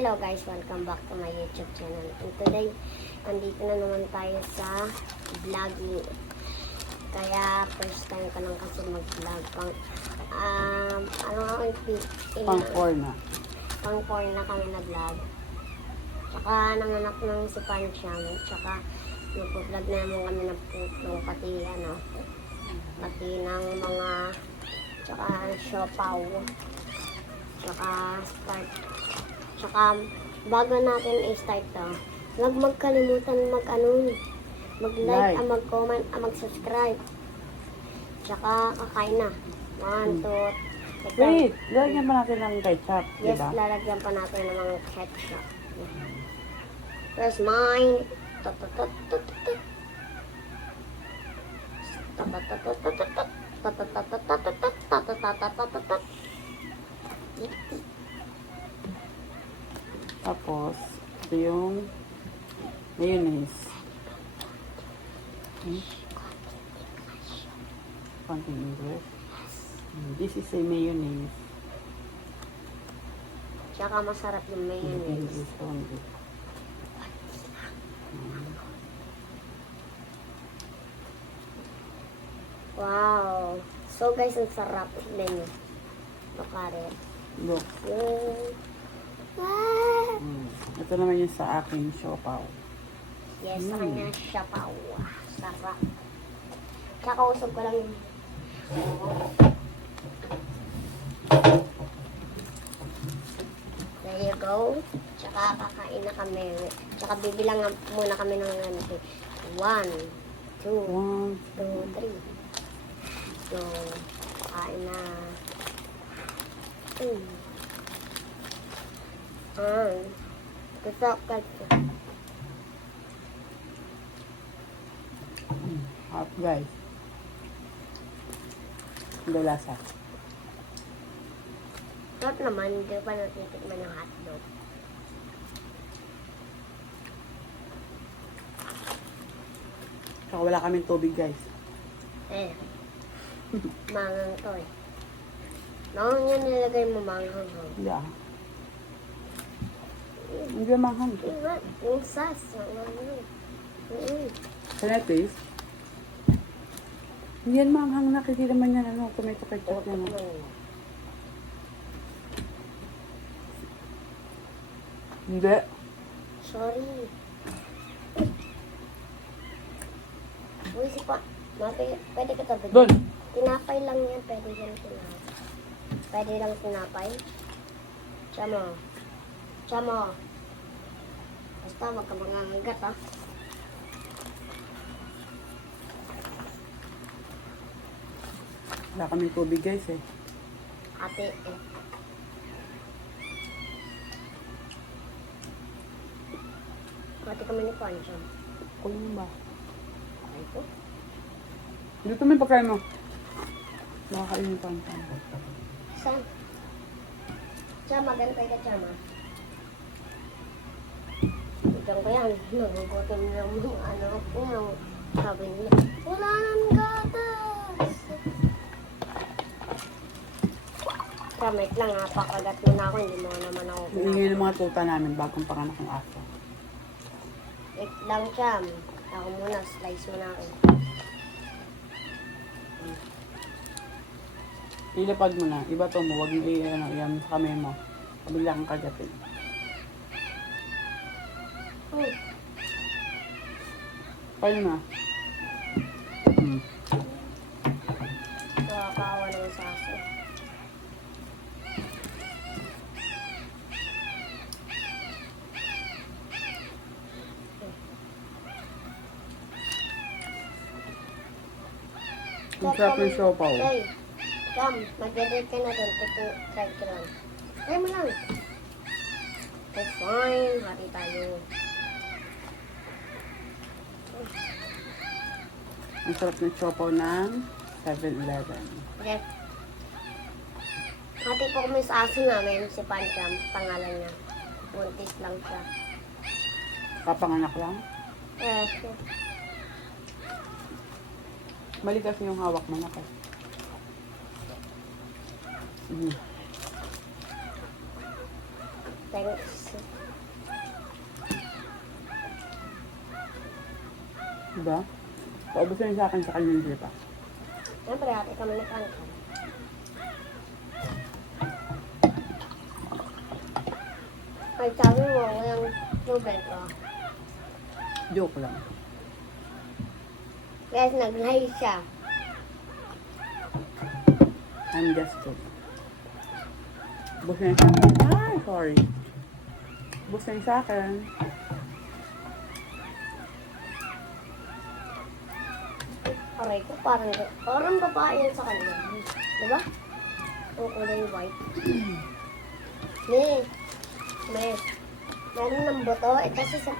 Hello guys, welcome back to my YouTube channel. And today, andito na naman tayo sa vlogging. Kaya first time ko lang kasi mag-vlog. Pang 4 na. Pang 4 na kami na-vlog. Tsaka nanganak ng si Pancham. Tsaka nag-vlog naman kami ng putlong pati pati ng mga tsaka siopaw. Tsaka start. Tsaka bago natin i-start to, huwag magkalimutan mag-like, Like. mag-comment, mag-subscribe. Tsaka kakain na. 1, 2, Wait, lalagyan pa natin ng ketchup, yes, diba? lalagyan pa natin ng mga ketchup. Where's mine? Tapos, ito yung mayonnaise. Konting English. This is a mayonnaise. Tsaka masarap yung mayonnaise. English only. Wow. So guys, ang sarap din. Bakare. Look. Ah! Ito naman yung sa aking siopaw. Yes, sa kanya siya pa. Wow, sarap. Tsaka usog ko lang yung... There you go. Tsaka kakain na kami. Tsaka bibilang muna kami ng 1, 2, 2, 3. So, kain na. Gusto ka. Hot guys. Hindi lasa. Sarap naman, hindi pa natitikman ng hotdog. Saka wala kaming tubig guys. Mangang to eh. Noong yun nilagay mo mangang. Hindi ah. Hindi mahang. Yung sas. Can I taste? Hindi yan manghang na. Kasi naman yan tomato ketchup yan. Hindi. Sorry. Uy, si Pa. Pwede ka tabi. Doon. Tinapay lang yan. Pwede yan tinapay. Pwede lang tinapay. Tsamo. Tsamo. Basta wag ka mangangagat ah. Wala kaming tubig guys eh. Ate eh. Ate kami ni Pancho. Kunin ba? Ay po. Dito may pagkain mo. Nakakainin pa ang pan. Saan? Tsama, gantay ka tsama. Diyan ko yan. Nagugutom na yung sabi nila. Wala nang gatas! Kamit lang ha, pakagat mo na ako, hindi mo naman ako Hihingi ng mga tuta namin bagong panganak ng aso. Wait lang, Cham. Ako muna, slice mo na ako. Ilapag mo na. Iba to mo. Huwag mo yan sa kamay mo. Kabila kang kagatin. Oh, Paano na? nakakawa naman sa aso. Ang sarap ng siopaw. Hey, Cham, mag-edit ka na doon. Try ko lang. Try mo lang. Okay, fine. Hati tayo. Ang sarap ng siopaw ng 7-Eleven. Okay. Hati po kami sa aso namin, si Pancham, pangalan niya. Buntis lang siya. Kapanganak lang. Eh, Mali kasi yung hawak mo na kasi. Thanks. Diba? Paubusin sa akin sa kanya hindi pa. Siyempre, ate kami na kangkang. Ay, sabi mo, walang tubig, oh. Joke lang. Guys, nag-live siya. I'm just kidding. Busin sa akin. Ay, sorry. Busin sa akin. Aray ko, parang babae yan sa kanya. Diba? Ang kulay white. May, meron ng buto. Kasi sa